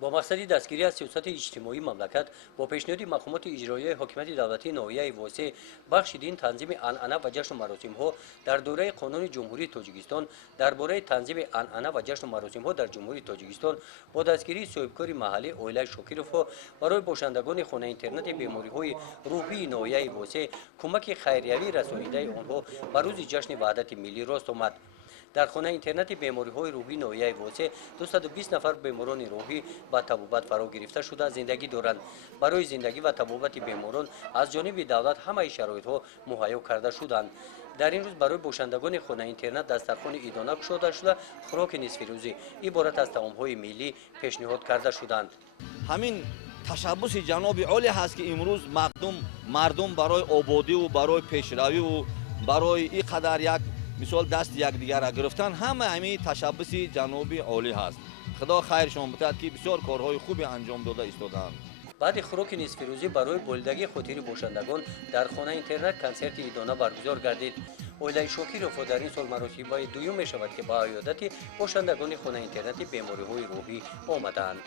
با مقصد دستگیری از سیاست اجتماعی مملکت با پیشنهاد مقامات اجرایی حکومت دولتی ناحیه واسع بخشیدین تنظیم عنعنه و جشن و مراسم‌ها در دوره قانون جمهوری تاجیکستان درباره تنظیم عنعنه و جشن و مراسم‌ها در جمهوری تاجیکستان با دستگیری صاحبکار محلی اویلای شاکرов برای باشندگان خانه اینترنت بیماری‌های روحی ناحیه واسع کمک خیریوی رسانیده آنها بر روز جشن وحدت ملی راست آمد. در خانه اینترنت بیماری‌های روحی ناحیه واسع 220 نفر بیماران روحی و تبابت فرا گرفته شده زندگی دارند. برای زندگی و تبابت بیماران از جانب دولت همه شرایط‌ها مهیا کرده شدند. در این روز برای باشندگان خانه اینترنت دسترخوان عیدانه گشوده شده، خوراک نصف روزی عبارت از طعام‌های ملی پیشنهاد کرده شدند. همین تشبث جناب عالی هست که امروز مردم برای آبادی و برای پیشروی و برای این قدر یک مثال دست یکدیگر را گرفتن همه همین تشبث جناب عالی هست. خدا خیرشان بدهد که بسیار کارهای خوبی انجام داده ایستادند. بعد خوراک نصف روزی برای بریدگی خاطر باشندگان در خانه اینترنت کنسرت عیدانه برگزار گردید. اویلای شاکرov در این سال مراسم‌های دوم می شود که با عیادت باشندگان خانه اینترنت بیماری‌های روحی آمدند.